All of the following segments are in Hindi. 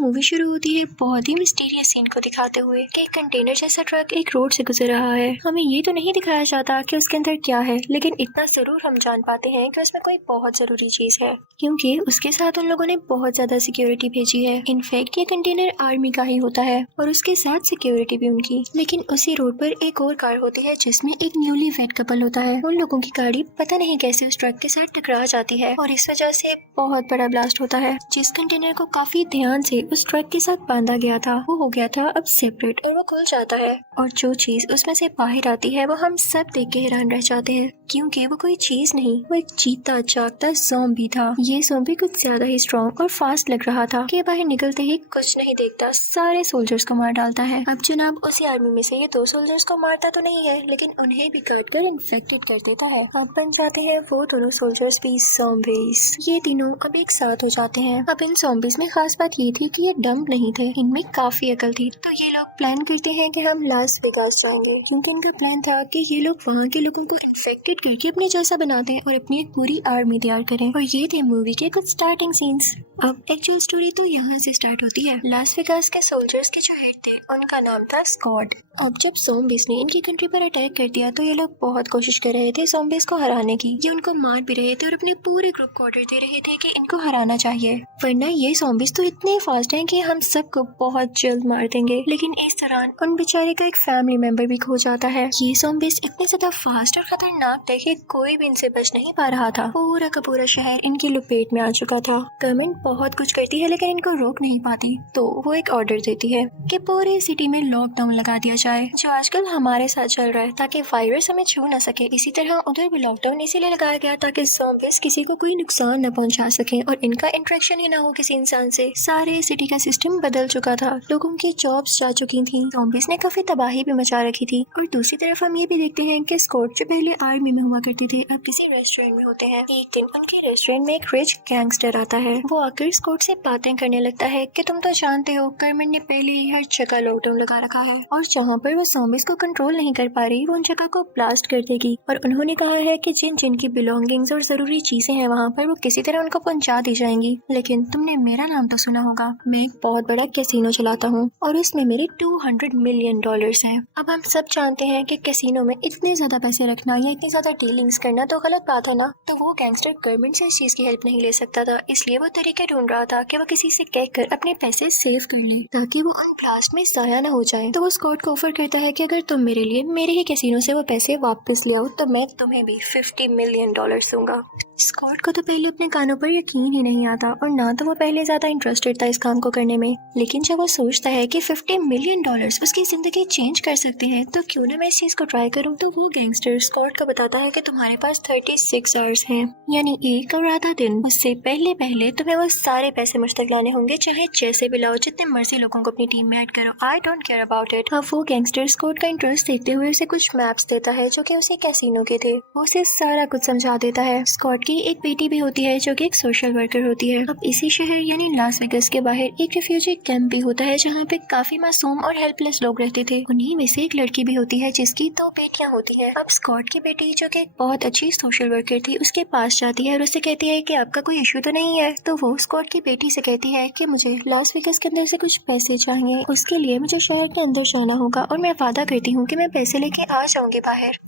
मूवी शुरू होती है बहुत ही मिस्टीरियस सीन को दिखाते हुए कि एक कंटेनर जैसा ट्रक एक रोड से गुजर रहा है। हमें ये तो नहीं दिखाया जाता कि उसके अंदर क्या है, लेकिन इतना जरूर हम जान पाते हैं कि उसमें कोई बहुत जरूरी चीज है, क्योंकि उसके साथ उन लोगों ने बहुत ज्यादा सिक्योरिटी भेजी है। इनफैक्ट ये कंटेनर आर्मी का ही होता है और उसके साथ सिक्योरिटी भी उनकी। लेकिन उसी रोड पर एक और कार होती है जिसमें एक न्यूली वेड कपल होता है। उन लोगों की गाड़ी पता नहीं कैसे उस ट्रक के साथ टकरा जाती है और इस वजह से बहुत बड़ा ब्लास्ट होता है। जिस कंटेनर को काफी ध्यान से उस ट्रक के साथ बांधा गया था वो हो गया था अब सेपरेट और वो खुल जाता है, और जो चीज उसमें से बाहर आती है वो हम सब देख के हैरान रह जाते हैं, क्योंकि वो कोई चीज नहीं, वो एक चीता जागता ज़ॉम्बी था। ये ज़ॉम्बी कुछ ज्यादा ही स्ट्रॉन्ग और फास्ट लग रहा था कि बाहर निकलते ही कुछ नहीं देखता, सारे सोल्जर्स को मार डालता है। अब जनाब उसी आर्मी में से ये 2 सोल्जर्स को मारता तो नहीं है, लेकिन उन्हें भी काट कर इन्फेक्टेड कर देता है। अब बन जाते हैं वो दोनों सोल्जर्स भी ज़ॉम्बीज। ये तीनों अब एक साथ हो जाते हैं। अब इन ज़ॉम्बीज में खास बात ये थी कि ये डम्ब नहीं थे, इनमें काफी अकल थी। तो ये लोग प्लान करते हैं कि हम लास वेगास जाएंगे, क्योंकि इनका प्लान था कि ये लोग वहाँ के लोगों को इन्फेक्टेड करके अपने जैसा बनाते हैं और अपनी एक पूरी आर्मी तैयार करें। और ये थे मूवी के कुछ स्टार्टिंग सीन्स। अब एक्चुअल स्टोरी तो यहाँ से स्टार्ट होती है। लास वेगास के सोल्जर्स के जो हेड थे उनका नाम था स्कॉट। अब जब ज़ॉम्बीज ने इनकी कंट्री पर अटैक कर दिया तो ये लोग बहुत कोशिश कर रहे थे ज़ॉम्बीज को हराने की। ये उनको मार भी रहे थे और अपने पूरे ग्रुप को ऑर्डर दे रहे थे कि इनको हराना चाहिए, वरना ये ज़ॉम्बीज तो इतने फास्ट हैं कि हम सबको बहुत जल्द मार देंगे। लेकिन इस दौरान उन बेचारे का एक फैमिली मेंबर भी खो जाता है। ये ज़ॉम्बीज इतने ज्यादा फास्ट और खतरनाक थे कि कोई भी इनसे बच नहीं पा रहा था। पूरा का पूरा शहर इनकी लपेट में आ चुका था। गवर्नमेंट बहुत कुछ करती है लेकिन इनको रोक नहीं पाती, तो वो एक ऑर्डर देती है कि पूरी सिटी में लॉकडाउन लगा दिया जाए, जो आजकल हमारे साथ चल रहा है, ताकि वायरस हमें छू न सके। इसी तरह उधर भी लॉकडाउन इसीलिए लगाया गया ताकि ज़ॉम्बीज किसी को कोई नुकसान न पहुंचा सके और इनका इंटरेक्शन ही ना हो किसी इंसान से। सारे सिटी का सिस्टम बदल चुका था, लोगों की जॉब्स जा चुकी थी, ज़ॉम्बीज ने काफी तबाही भी मचा रखी थी। और दूसरी तरफ हम ये भी देखते हैं कि स्कॉट जो पहले आर्मी में हुआ करते थे अब किसी रेस्टोरेंट में होते हैं। एक दिन उनके रेस्टोरेंट में एक रिच गैंगस्टर आता है। वो आकर स्कॉट से बातें करने लगता है कि तुम तो जानते हो गवर्नमेंट ने पहले ही हर जगह लॉकडाउन लगा रखा है और जहाँ पर वो ज़ॉम्बीज को कंट्रोल नहीं कर पा रही वो उन जगह को ब्लास्ट कर देगी। और उन्होंने कहा है कि जिन जिन की बिलोंगिंग्स और जरूरी चीजें हैं वहाँ पर वो किसी तरह उनको पहुँचा दी जाएंगी। लेकिन तुमने मेरा नाम तो सुना होगा, मैं एक बहुत बड़ा कैसीनो चलाता हूँ और इसमें मेरे $200 मिलियन हैं। अब हम सब जानते हैं कि कैसीनो में इतने ज्यादा पैसे रखना या इतनी ज्यादा डीलिंग्स करना तो गलत बात है ना। तो वो गैंगस्टर गवर्नमेंट से इस चीज की हेल्प नहीं ले सकता था, इसलिए वो तरीके ढूंढ रहा था कि वो किसी से कहकर अपने पैसे सेव कर ले ताकि वो उन ब्लास्ट में जाया न हो जाए। तो वो स्कॉट को ऑफर करता है कि अगर तुम मेरे लिए मेरे ही कैसीनो से वो पैसे वापस ले आओ तो मैं तुम्हें भी $50 मिलियन दूंगा। स्कॉट को तो पहले अपने कानों पर यकीन ही नहीं आता और ना तो वो पहले ज्यादा इंटरेस्टेड था इस काम को करने में, लेकिन जब वो सोचता है कि $50 मिलियन उसकी जिंदगी चेंज कर सकते हैं तो क्यों ना मैं इस चीज को ट्राई करूं। तो वो गैंगस्टर स्कॉट को बताता है कि तुम्हारे पास 36 आवर्स हैं, यानी 1 और आधा दिन। उससे पहले पहले तुम्हें वो सारे पैसे मुझ तक लाने होंगे, चाहे जैसे भी लाओ, जितने मर्जी लोगों को अपनी टीम में ऐड करो, I don't care about it. अब वो गैंगस्टर स्कॉट का इंटरेस्ट देखते हुए उसे कुछ मैप्स देता है जो कि उसी कैसीनो के थे। वो उसे सारा कुछ समझा देता है। स्कॉट की एक बेटी भी होती है जो कि एक सोशल वर्कर होती है। अब इसी शहर यानी लास वेगास के बाहर एक रिफ्यूजी कैंप भी होता है जहाँ पे काफी मासूम और हेल्पलेस लोग रहते थे। उन्हीं में से एक लड़की भी होती है जिसकी 2 बेटियां होती हैं। अब स्कॉट की बेटी जो कि एक बहुत अच्छी सोशल वर्कर थी उसके पास जाती है और उससे कहती है कि आपका कोई इशू तो नहीं है। तो वो स्कॉट की बेटी से कहती है कि मुझे लास वेगास के अंदर से कुछ पैसे चाहिए, उसके लिए मुझे शहर के अंदर जाना होगा और मैं वादा करती हूँ कि मैं पैसे लेके आ जाऊंगी बाहर।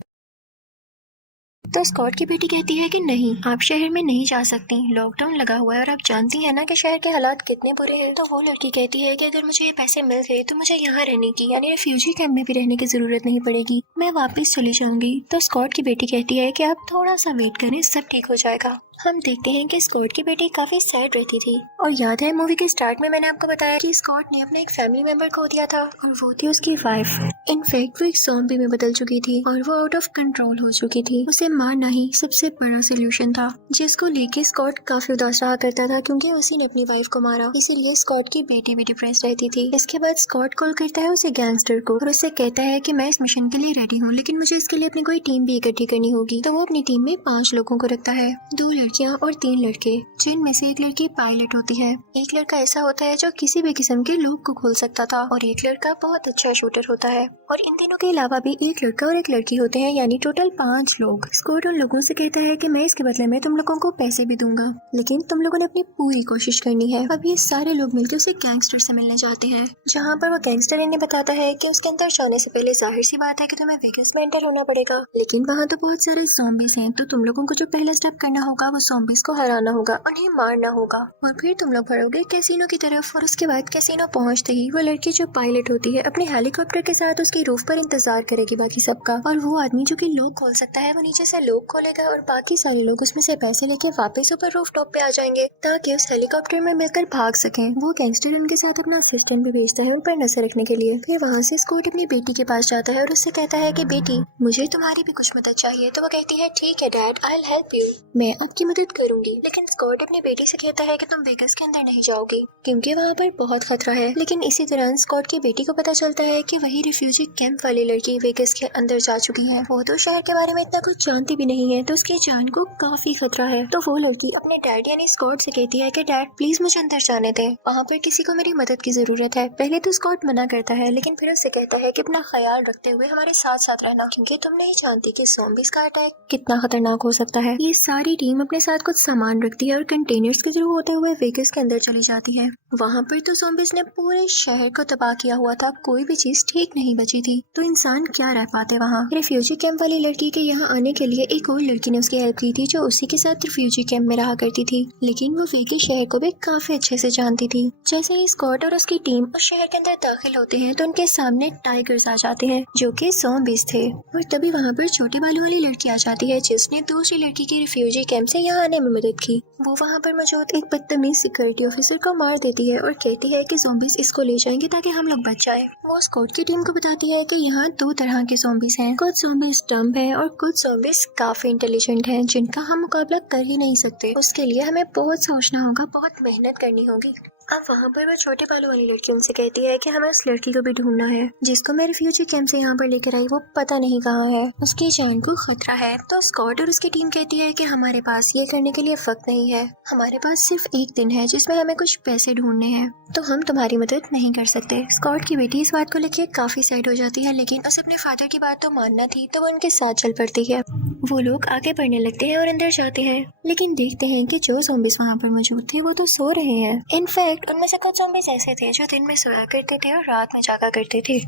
तो स्कॉट की बेटी कहती है कि नहीं, आप शहर में नहीं जा सकती, लॉकडाउन लगा हुआ है और आप जानती हैं ना कि शहर के हालात कितने बुरे हैं। तो वो लड़की कहती है कि अगर मुझे ये पैसे मिल गए तो मुझे यहाँ रहने की यानी रिफ्यूजी कैंप में भी रहने की जरूरत नहीं पड़ेगी, मैं वापस चली जाऊंगी। तो स्कॉट की बेटी कहती है कि आप थोड़ा सा वेट करें, सब ठीक हो जाएगा। हम देखते हैं कि स्कॉट की बेटी काफी सैड रहती थी और याद है मूवी के स्टार्ट में मैंने आपको बताया कि स्कॉट ने अपने एक फैमिली मेंबर खो दिया था और वो थी उसकी वाइफ। इनफैक्ट वो एक ज़ॉम्बी में बदल चुकी थी और वो आउट ऑफ कंट्रोल हो चुकी थी। उसे मारना ही सबसे बड़ा सोल्यूशन था, जिसको लेके स्कॉट काफी उदास रहा करता था क्योंकि उसी ने अपनी वाइफ को मारा। इसीलिए स्कॉट की बेटी भी डिप्रेस रहती थी। इसके बाद स्कॉट कॉल करता है उसे गैंगस्टर को और उससे कहता है कि मैं इस मिशन के लिए रेडी हूँ, लेकिन मुझे इसके लिए अपनी कोई टीम भी इकट्ठी करनी होगी। तो वो अपनी टीम में 5 लोगों को रखता है, 2 लड़कियां और 3 लड़के, जिनमें से एक लड़की पायलट होती है। एक लड़का ऐसा होता है जो किसी भी किस्म के लूप को खोल सकता था और एक लड़का बहुत अच्छा शूटर होता है। और इन तीनों के अलावा भी एक लड़का और एक लड़की होते हैं, यानी टोटल 5 लोग। स्कॉट उन लोगों से कहता है कि मैं इसके बदले में तुम लोगों को पैसे भी दूंगा, लेकिन तुम लोगों ने अपनी पूरी कोशिश करनी है। अब ये सारे लोग मिलकर उसे गैंगस्टर से मिलने जाते हैं, जहाँ पर वो गैंगस्टर इन्हें बताता है कि उसके अंदर जाने से पहले जाहिर सी बात है कि तुम्हें वेगस में एंटर होना पड़ेगा, लेकिन वहाँ तो बहुत सारे ज़ॉम्बीज़ हैं, तो तुम लोगों को जो पहला स्टेप करना होगा वो ज़ॉम्बीज़ को हराना होगा, उन्हें मारना होगा, और फिर तुम लोग बढ़ोगे कैसीनो की तरफ। और उसके बाद कैसीनो पहुँचते ही वो लड़की जो पायलट होती है अपने हेलीकॉप्टर के साथ उसकी रूफ पर इंतजार करेगी बाकी सबका, और वो आदमी जो कि लॉक खोल सकता है वो नीचे से लॉक खोलेगा और बाकी सारे लोग उसमें से पैसे लेके वापस ऊपर रूफ टॉप पे आ जाएंगे ताकि उस हेलीकॉप्टर में मिलकर भाग सकें। वो गैंगस्टर उनके साथ अपना असिस्टेंट भी भेजता है उन पर नजर रखने के लिए। फिर वहाँ से स्कॉट अपनी बेटी के पास जाता है और उससे कहता है कि बेटी मुझे तुम्हारी भी कुछ मदद चाहिए। तो वो कहती है ठीक है dad, I will help you, मैं आपकी मदद करूंगी। लेकिन स्कॉट अपनी बेटी से कहता है कि तुम वेगस के अंदर नहीं जाओगी क्योंकि वहाँ पर बहुत खतरा है। लेकिन इसी दौरान स्कॉट की बेटी को पता चलता है कि वही रिफ्यूजी कैंप वाली लड़की वेगस के अंदर जा चुकी है। वो तो शहर के बारे में इतना कुछ जानती भी नहीं है, तो उसकी जान को काफी खतरा है। तो वो लड़की अपने डैड यानी स्कॉट से कहती है कि डैड प्लीज मुझे अंदर जाने दे, वहाँ पर किसी को मेरी मदद की जरूरत है। पहले तो स्कॉट मना करता है, लेकिन फिर उससे कहता है कि अपना ख्याल रखते हुए हमारे साथ साथ रहना, क्योंकि तुम नहीं जानती कि ज़ॉम्बीज़ का अटैक कितना खतरनाक हो सकता है। ये सारी टीम अपने साथ कुछ सामान रखती है और कंटेनर्स के थ्रू होते हुए वेगस के अंदर चली जाती है। वहाँ पर तो ज़ॉम्बीज़ ने पूरे शहर को तबाह किया हुआ था, कोई भी चीज ठीक नहीं बची थी, तो इंसान क्या रह पाते वहाँ। रिफ्यूजी कैंप वाली लड़की के यहाँ आने के लिए एक और लड़की ने उसकी हेल्प की थी जो उसी के साथ रिफ्यूजी कैंप में रहा करती थी, लेकिन वो वेगस शहर को भी काफी अच्छे से जानती थी। जैसे ही स्कॉट और उसकी टीम उस शहर के अंदर दाखिल होते हैं तो उनके सामने टाइगर्स आ जाते हैं जो कि ज़ॉम्बीज़ थे, और तभी वहाँ पर छोटे बालों वाली लड़की आ जाती है जिसने दूसरी लड़की की रिफ्यूजी कैंप से यहाँ आने में मदद की। वो वहाँ पर मौजूद एक बदतमीज सिक्योरिटी ऑफिसर को मार देती है और कहती है कि ज़ॉम्बीज़ इसको ले जाएंगे ताकि हम लोग बच जाए। वो स्कॉट की टीम को बताती है कि यहाँ 2 तरह के ज़ॉम्बीज़ हैं, कुछ ज़ॉम्बीज़ डम्ब हैं और कुछ ज़ॉम्बीज़ काफी इंटेलिजेंट हैं जिनका हम मुकाबला कर ही नहीं सकते। उसके लिए हमें बहुत सोचना होगा, बहुत मेहनत करनी होगी। अब वहाँ पर वो छोटे बालों वाली लड़की उनसे कहती है कि हमें उस लड़की को भी ढूंढना है जिसको मैं रिफ्यूजी कैंप से यहाँ पर लेकर आई, वो पता नहीं कहाँ है, उसकी जान को खतरा है। तो स्कॉट और उसकी टीम कहती है कि हमारे पास ये करने के लिए वक्त नहीं है, हमारे पास सिर्फ 1 दिन है जिसमें हमें कुछ पैसे ढूंढने हैं, तो हम तुम्हारी मदद नहीं कर सकते। स्कॉट की बेटी इस बात को लेकर काफी सैड हो जाती है, लेकिन उसे अपने फादर की बात तो मानना थी, तो वो उनके साथ चल पड़ती है। वो लोग आगे बढ़ने लगते हैं और अंदर जाते हैं, लेकिन देखते हैं कि जो ज़ॉम्बीज़ वहाँ पर मौजूद थे वो तो सो रहे हैं। इनफैक्ट उनमें से कुछ ज़ॉम्बीज़ ऐसे थे जो दिन में सोया करते थे और रात में जागा करते थे।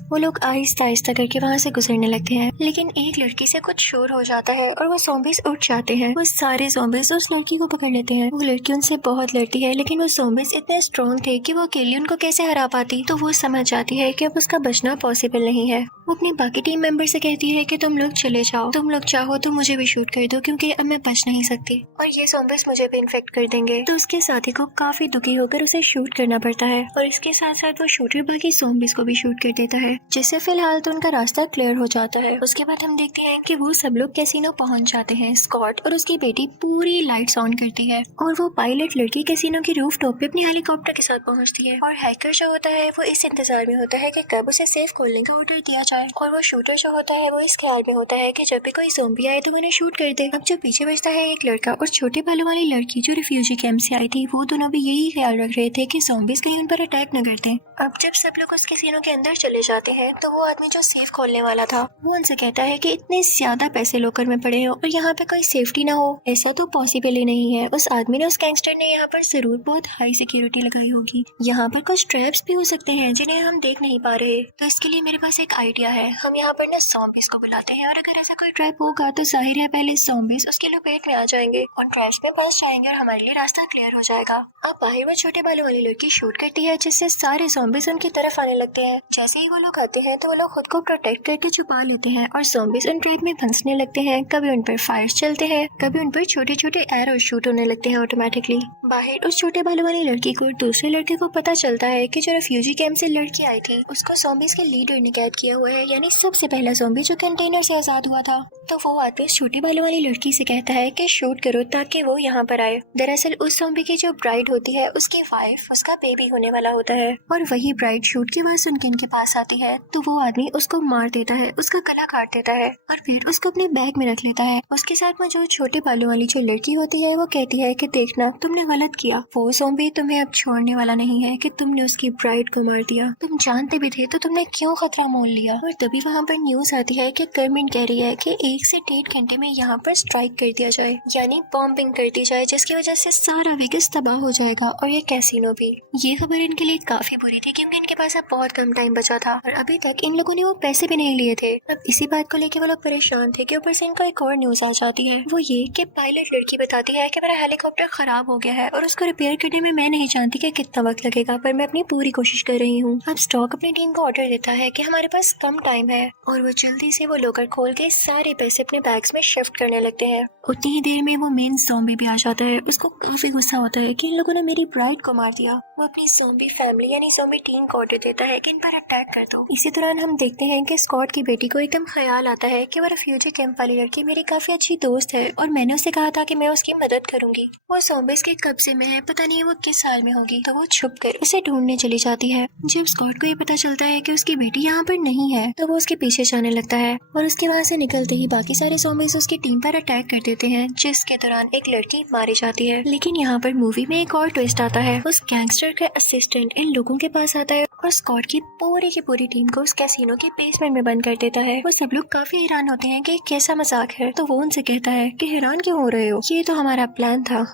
वो लोग आहिस्ता आहिस्ता करके वहाँ से गुजरने लगते हैं, लेकिन एक लड़की से कुछ शोर हो जाता है और वो ज़ॉम्बीज़ उठ जाते हैं। वो सारे ज़ॉम्बीज़ उस लड़की को पकड़ लेते हैं। वो लड़की उनसे बहुत लड़ती है, लेकिन वो ज़ॉम्बीज़ इतने स्ट्रॉन्ग थे कि वो अकेली उनको कैसे हरा पाती। तो वो समझ जाती है कि अब उसका बचना पॉसिबल नहीं है। वो अपनी बाकी टीम मेंबर से कहती है कि तुम लोग चले जाओ, तुम लोग चाहो तो मुझे भी शूट कर दो क्योंकि अब मैं बच नहीं सकती और ये ज़ॉम्बीज़ मुझे भी इन्फेक्ट कर देंगे। तो उसके साथी को काफी दुखी होकर उसे शूट करना पड़ता है और इसके साथ साथ वो शूटर बाकी ज़ॉम्बीज़ को भी शूट कर देता है, जिससे फिलहाल तो उनका रास्ता क्लियर हो जाता है। उसके बाद हम देखते हैं कि वो सब लोग कैसीनो पहुंच जाते हैं। स्कॉट और उसकी बेटी पूरी लाइट्स ऑन करती है और वो पायलट लड़की कैसीनो की रूफ टॉप पे अपनी हेलीकॉप्टर के साथ पहुंचती है, और हैकर जो होता है वो इस इंतजार में होता है कि कब उसे सेफ खोलने का ऑर्डर दिया जाए, और वो शूटर जो होता है वो इस ख्याल में होता है कि जब भी कोई ज़ॉम्बी आए तो उन्हें शूट कर दे। अब जो पीछे बचता है एक लड़का और छोटे बालों वाली लड़की जो रिफ्यूजी कैंप से आई थी, वो दोनों भी यही ख्याल रख रहे थे कि ज़ॉम्बीज़ कहीं उन पर अटैक न कर दें। अब जब सब लोग उस कैसीनो के अंदर चले जाते हैं तो वो आदमी जो सेफ खोलने वाला था वो उनसे कहता है कि इतने ज्यादा पैसे लॉकर में पड़े हो और यहाँ पे कोई सेफ्टी ना हो, ऐसा तो पॉसिबल ही नहीं है। उस आदमी ने, उस गैंगस्टर ने यहाँ पर जरूर बहुत हाई सिक्योरिटी लगाई होगी, यहाँ पर कुछ ट्रैप्स भी हो सकते हैं जिन्हें हम देख नहीं पा रहे। तो इसके लिए मेरे पास एक आइडिया है, हम यहाँ पर ना ज़ॉम्बीज़ को बुलाते हैं और अगर ऐसा कोई ट्रैप होगा तो जाहिर है पहले ज़ॉम्बीज़ उसके लपेट में आ जाएंगे और ट्रैप्स में फंस जाएंगे और हमारे लिए रास्ता क्लियर हो जाएगा। अब बाहर वो छोटे बालों वाली लड़की शूट करती है जिससे सारे ज़ॉम्बीज़ उनकी तरफ आने लगते हैं। जैसे ही वो लोग आते हैं तो वो लोग खुद को प्रोटेक्ट करके छुपा लेते हैं और ज़ॉम्बीज़ उन ट्रैप में फंसने लगते हैं। कभी उन पर फायर्स चलते हैं, कभी उन पर छोटे छोटे एरो शूट होने लगते हैं ऑटोमेटिकली। बाहर उस छोटे बालों वाली लड़की को दूसरे लड़के को पता चलता है कि जो रिफ्यूजी कैंप से लड़की आई थी उसको ज़ॉम्बीज़ के लीडर ने कैद किया हुआ है, यानी सबसे पहला ज़ॉम्बी जो कंटेनर से आजाद हुआ था। तो वो आते उस छोटी बालों वाली लड़की से कहता है कि शूट करो ताकि वो यहाँ पर आए। दरअसल उस ज़ॉम्बी की जो ब्राइड होती है उसकी वाइफ, उसका बेबी होने वाला होता है और वही ब्राइड शूट की आवाज़ सुन के इनके पास आती है तो वो आदमी उसको मार देता है, उसका गला काट देता है और फिर उसको अपने बैग में रख लेता है। उसके साथ में जो छोटे बालों वाली जो लड़की होती है वो कहती है कि देखना तुमने गलत किया, वो ज़ॉम्बी तुम्हें अब छोड़ने वाला नहीं है कि तुमने उसकी ब्राइड को मार दिया, तुम जानते भी थे तो तुमने क्यों खतरा मोल लिया। और तभी वहाँ पर न्यूज आती है कि गवर्नमेंट कह रही है कि 1 से 1.5 घंटे में यहाँ पर स्ट्राइक कर दिया जाए, यानी बॉम्बिंग कर दी जाए, जिसकी वजह से सारा वेगास तबाह हो जाएगा और ये कैसीनो भी। ये खबर इनके लिए काफी बुरी थी क्योंकि इनके पास अब बहुत कम टाइम बचा था और अभी तक इन लोगों ने वो पैसे भी नहीं लिए थे। अब इसी बात को लेकर वो लोग परेशान थे कि ऊपर से इनको एक और न्यूज आ जाती है, वो ये कि पायलट लड़की बताती है कि मेरा हेलीकॉप्टर खराब हो गया है और उसको रिपेयर करने में मैं नहीं जानती कि कितना वक्त लगेगा, पर मैं अपनी पूरी कोशिश कर रही हूँ। अब स्टॉक अपनी टीम को ऑर्डर देता है कि हमारे पास कम टाइम है और वो जल्दी से वो लॉकर खोल के सारे पैसे अपने बैग्स में शिफ्ट करने लगते हैं। उतनी ही देर में वो मेन ज़ॉम्बी भी आ जाता है। उसको काफी गुस्सा होता है कि इन लोगों ने मेरी ब्राइड को मार दिया। वो अपनी ज़ॉम्बी फैमिली यानी ज़ॉम्बी टीम को ऑर्डर देता है कि इन पर अटैक कर दो। इसी दौरान हम देखते हैं कि स्कॉट की बेटी को एकदम ख्याल आता है कि वो रेफ्यूजी कैंप वाली लड़की मेरी काफी अच्छी दोस्त है और मैंने उसे कहा था कि मैं उसकी मदद करूंगी। वो ज़ॉम्बीज़ के कब्जे में है, पता नहीं वो किस हाल में होगी, तो वो छुप कर उसे ढूंढने चली जाती है। जब स्कॉट को ये पता चलता है कि उसकी बेटी यहाँ पर नहीं है तो वो उसके पीछे जाने लगता है और उसके वहाँ से निकलते ही बाकी सारे ज़ॉम्बीज़ उसकी टीम पर अटैक कर देते हैं, जिसके दौरान एक लड़की मारी जाती है। लेकिन यहाँ पर मूवी में एक और ट्विस्ट आता है। उस गैंगस्टर का असिस्टेंट इन लोगों के पास आता है और स्कॉट की पूरी टीम को उस कैसीनो के बेसमेंट में बंद कर देता है। वो सब लोग काफी हैरान होते हैं कि कैसा मजाक है, तो वो उनसे कहता है कि हैरान क्यों हो रहे हो, ये तो हमारा प्लान था।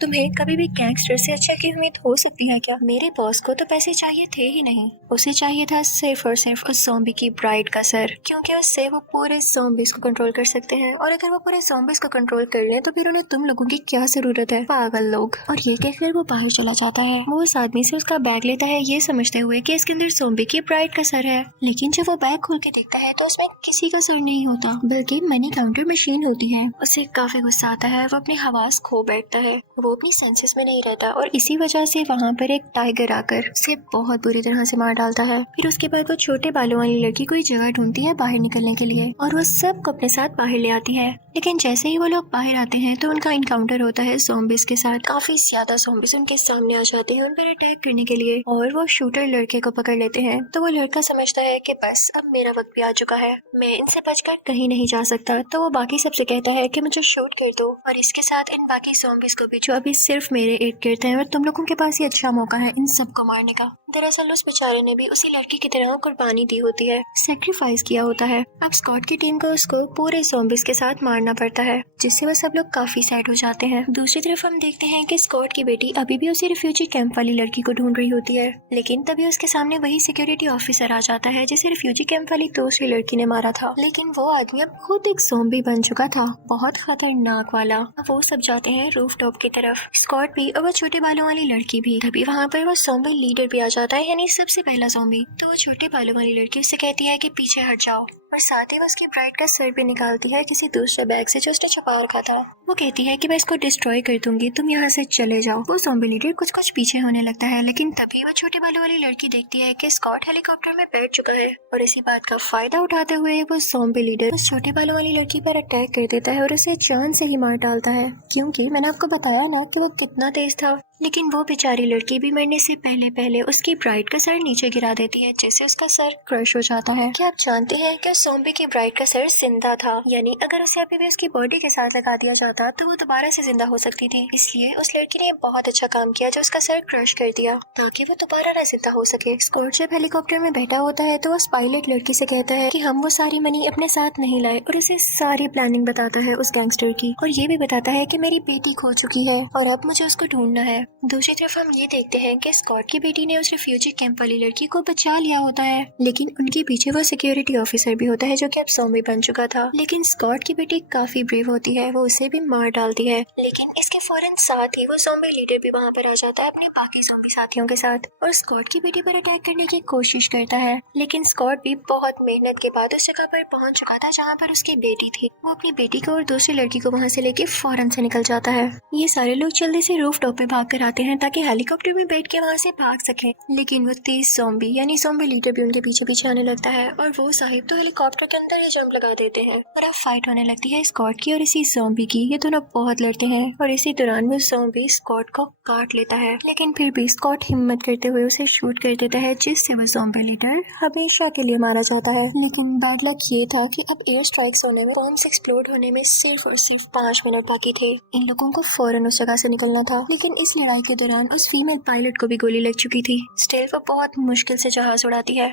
तुम्हें कभी भी गैंगस्टर से अच्छा की उम्मीद हो सकती है क्या? मेरे बॉस को तो पैसे चाहिए थे ही नहीं, उसे चाहिए था सिर्फ और सिर्फ उस ज़ॉम्बी की ब्राइड का सर, क्योंकि उससे वो पूरे ज़ॉम्बीज़ को कंट्रोल कर सकते हैं और अगर वो पूरे ज़ॉम्बीज़ को कंट्रोल कर लें तो फिर उन्हें तुम लोगों की क्या जरूरत है, पागल लोग। और ये कहकर वो बाहर चला जाता है। वो उस आदमी से उसका बैग लेता है ये समझते हुए कि इसके अंदर ज़ॉम्बी की ब्राइड का सर है, लेकिन जब वो बैग खोल के देखता है तो उसमें किसी का सर नहीं होता बल्कि मनी काउंटर मशीन होती है। उसे काफी गुस्सा आता है, वो अपने हवास खो बैठता है, वो अपनी सेंसेस में नहीं रहता और इसी वजह से वहाँ पर एक टाइगर आकर उसे बहुत बुरी तरह से मार डालता है। फिर उसके बाद वो छोटे बालों वाली लड़की कोई जगह ढूंढती है बाहर निकलने के लिए और वो सबको अपने साथ बाहर ले आती है। लेकिन जैसे ही वो लोग बाहर आते हैं तो उनका इनकाउंटर होता है ज़ॉम्बीज़ के साथ। काफी ज्यादा ज़ॉम्बीज़ उनके सामने आ जाते हैं उन पर अटैक करने के लिए और वो शूटर लड़के को पकड़ लेते हैं। तो वो लड़का समझता है कि बस अब मेरा वक्त भी आ चुका है, मैं इनसे बचकर कहीं नहीं जा सकता। तो वो बाकी सबसे कहता है कि मुझे शूट कर दो और इसके साथ इन बाकी ज़ॉम्बीज़ को भी जो अभी सिर्फ मेरे इर्द गिर्द हैं और तुम लोगों के पास ये अच्छा मौका है इन सबको मारने का। दरअसल उस बेचारे ने भी उसी लड़की की तरह कुर्बानी दी होती है, सेक्रीफाइस किया होता है। अब स्कॉट की टीम को उसको पूरे ज़ॉम्बीज़ के साथ मारना पड़ता है, जिससे वो सब लोग काफी सैड हो जाते हैं। दूसरी तरफ हम देखते हैं कि स्कॉट की बेटी अभी भी उसी रिफ्यूजी कैंप वाली लड़की को ढूंढ रही होती है, लेकिन तभी उसके सामने वही सिक्योरिटी ऑफिसर आ जाता है जिसे रिफ्यूजी कैंप वाली दूसरी लड़की ने मारा था। लेकिन वो आदमी अब खुद एक ज़ॉम्बी बन चुका था, बहुत खतरनाक वाला। अब वो सब जाते हैं रूफ टॉप की तरफ, स्कॉट भी और वो छोटे बालों वाली लड़की भी। तभी वहाँ पर वो ज़ॉम्बी लीडर भी आ जाता है, यानी सबसे पहला ज़ॉम्बी। तो वो छोटे बालों वाली लड़की उससे कहती है कि पीछे हट जाओ और साथ ही वो उसकी ब्राइड का सर भी निकालती है किसी दूसरे बैग से जो उसने छुपा रखा था। वो कहती है कि मैं इसको डिस्ट्रॉय कर दूंगी, तुम यहाँ से चले जाओ। वो ज़ॉम्बी लीडर कुछ पीछे होने लगता है, लेकिन तभी वो छोटे बालों वाली लड़की देखती है कि स्कॉट हेलीकॉप्टर में बैठ चुका है और इसी बात का फायदा उठाते हुए वो ज़ॉम्बी लीडर उस छोटे बालों वाली लड़की पर अटैक कर देता है और उसे जान से ही मार डालता है, क्योंकि मैंने आपको बताया ना कि वो कितना तेज था। लेकिन वो बेचारी लड़की भी मरने से पहले उसकी ब्राइड का सर नीचे गिरा देती है, जिससे उसका सर क्रश हो जाता है। क्या आप जानते हैं कि ज़ॉम्बी की ब्राइड का सर जिंदा था, यानी अगर उसे अभी भी उसकी बॉडी के साथ लगा दिया जाता तो वो दोबारा से जिंदा हो सकती थी। इसलिए उस लड़की ने बहुत अच्छा काम किया जो उसका सर क्रश कर दिया ताकि वो दोबारा ना जिंदा हो सके। स्कॉट जब हेलीकॉप्टर में बैठा होता है तो उस पायलट लड़की से कहता है कि हम वो सारी मनी अपने साथ नहीं लाए और उसे सारी प्लानिंग बताता है उस गैंगस्टर की, और ये भी बताता है कि मेरी बेटी खो चुकी है और अब मुझे उसको ढूंढना है। दूसरी तरफ हम ये देखते हैं कि स्कॉट की बेटी ने उस रिफ्यूजी कैंप वाली लड़की को बचा लिया होता है, लेकिन उनके पीछे वो सिक्योरिटी ऑफिसर भी होता है जो कि अब ज़ॉम्बी बन चुका था। लेकिन स्कॉट की बेटी काफी ब्रेव होती है, वो उसे भी मार डालती है। लेकिन इसके फौरन साथ ही वो ज़ॉम्बी लीडर भी वहाँ पर आ जाता है अपने बाकी ज़ॉम्बी साथियों के साथ और स्कॉट की बेटी पर अटैक करने की कोशिश करता है। लेकिन स्कॉट भी बहुत मेहनत के बाद उस जगह पर पहुँच चुका था जहाँ पर उसकी बेटी थी। वो अपनी बेटी को और दूसरी लड़की को वहाँ से लेके फौरन से निकल जाता है। ये सारे लोग जल्दी से रूफ टॉप पे भाग कर आते हैं ताकि हेलीकॉप्टर में बैठ के वहाँ से भाग सके, लेकिन वो तेज ज़ॉम्बी यानी ज़ॉम्बी लीडर भी उनके पीछे पीछे आने लगता है और वो साहिब तो हेलीकॉप्टर के अंदर ही जंप लगा देते हैं और अब फाइट होने लगती है स्कॉट की और इसी ज़ॉम्बी की। ये दोनों बहुत लड़ते हैं और इसी दौरान वो ज़ॉम्बी स्कॉट को काट लेता है, लेकिन फिर भी स्कॉट हिम्मत करते हुए उसे शूट कर देता है, जिससे वो ज़ॉम्बी लीडर हमेशा के लिए मारा जाता है। लेकिन बैड लक ये था कि अब एयर स्ट्राइक्स होने में, बॉम्ब्स एक्सप्लोड होने में सिर्फ और सिर्फ 5 मिनट बाकी थे। इन लोगों को फौरन उस जगह से निकलना था, लेकिन इस लड़ाई के दौरान उस फीमेल पायलट को भी गोली लग चुकी थी। स्टिल वो बहुत मुश्किल से जहाज उड़ाती है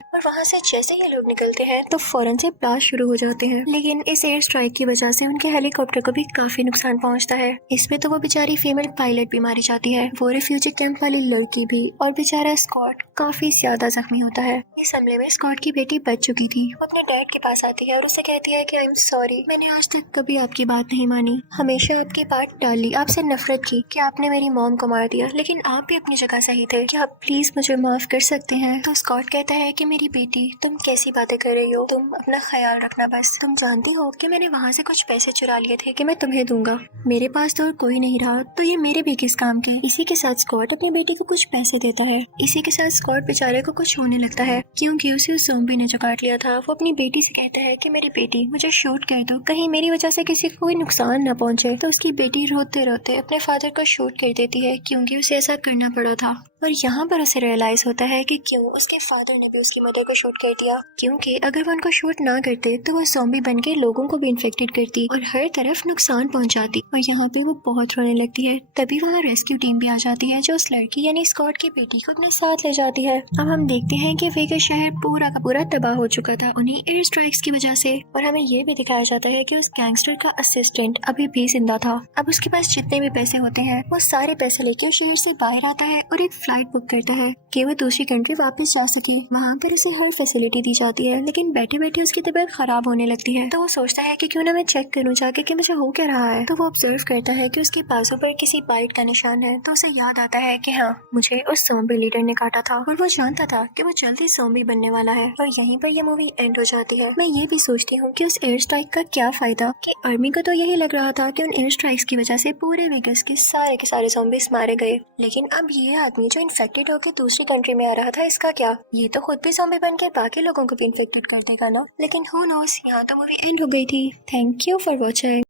और वहाँ से जैसे ही लोग निकलते हैं तो फौरन से ब्लास्ट शुरू हो जाते हैं। लेकिन इस एयर स्ट्राइक की वजह से उनके हेलीकॉप्टर को भी काफी नुकसान पहुँचता है। इसमें तो वो बेचारी फीमेल पायलट भी मारी जाती है, वो रिफ्यूजी कैंप वाली लड़की भी, और बेचारा स्कॉट काफी ज्यादा जख्मी होता है। इस हमले में स्कॉट की बेटी बच चुकी थी। वो अपने डैड के पास आती है और उसे कहती है कि आई एम सॉरी, मैंने आज तक कभी आपकी बात नहीं मानी, हमेशा आपकी बात टाली, आपसे नफरत की कि आपने मेरी मॉम को मार दिया, लेकिन आप भी अपनी जगह सही थे, क्या आप प्लीज मुझे माफ कर सकते हैं। तो स्कॉट कहता है कि मेरी बेटी, तुम कैसी बातें कर रही हो, तुम अपना ख्याल रखना बस। तुम जानती हो कि मैंने वहाँ से कुछ पैसे चुरा लिए थे कि मैं तुम्हें दूंगा, मेरे पास तो और कोई नहीं रहा, तो ये मेरे भी किस काम के। इसी के साथ स्कॉट अपनी बेटी को कुछ पैसे देता है। इसी के साथ स्कॉट बेचारे को कुछ होने लगता है, क्योंकि उसे उस ज़ॉम्बी ने जो काट लिया था। वो अपनी बेटी से कहता है कि मेरी बेटी, मुझे शूट कर दो, कहीं मेरी वजह से किसी को कोई नुकसान न पहुंचे। तो उसकी बेटी रोते रोते अपने फादर को शूट कर देती है, क्योंकि उसे ऐसा करना पड़ा था। और यहाँ पर उसे रियलाइज होता है कि क्यों उसके फादर ने भी उसकी मदर को शूट कर दिया, क्योंकि अगर वो उनको शूट ना करते तो वो ज़ॉम्बी बन के लोगों को भी इन्फेक्टेड करती और हर तरफ नुकसान पहुंचाती। और यहाँ पे वो बहुत रोने लगती है। तभी वहाँ रेस्क्यू टीम भी आ जाती है, जो उस लड़की यानी स्कॉट की बेटी को अपने साथ ले जाती है। अब हम देखते हैं कि वेगास शहर पूरा का पूरा तबाह हो चुका था उन्हीं एयर स्ट्राइक्स की वजह से। और हमें ये भी दिखाया जाता है कि उस गैंगस्टर का असिस्टेंट अभी भी जिंदा था। अब उसके पास जितने भी पैसे होते हैं वो सारे पैसे लेके शहर से बाहर आता है और एक फ्लाइट बुक करता है कि वो दूसरी कंट्री वापस जा सके। वहाँ पर उसे हर फैसिलिटी दी जाती है, लेकिन बैठे बैठे उसकी तबीयत खराब होने लगती है। तो वो सोचता है कि क्यों ना मैं चेक करूँ जाके कि मुझे हो क्या रहा है। तो वो ऑब्जर्व करता है कि उसके बाजू पर किसी बाइट का निशान है। तो उसे याद आता है कि हाँ, मुझे उस ज़ॉम्बी लीडर ने काटा था और वो जानता था कि वो जल्दी ज़ॉम्बी बनने वाला है। और यहीं पर ये मूवी एंड हो जाती है। मैं ये भी सोचती हूँ कि उस एयर स्ट्राइक का क्या फायदा, कि आर्मी को तो यही लग रहा था कि उन एयर स्ट्राइक्स की वजह से पूरे वेगास के सारे ज़ॉम्बीज मारे गए, लेकिन अब ये आदमी जो इन्फेक्टेड होकर दूसरी कंट्री में आ रहा था, इसका क्या? ये तो खुद भी ज़ॉम्बी बन के बाकी लोगों को भी इन्फेक्टेड कर देगा ना। लेकिन हु नोस, यहाँ तो मूवी एंड हो गई थी। Thank you for watching.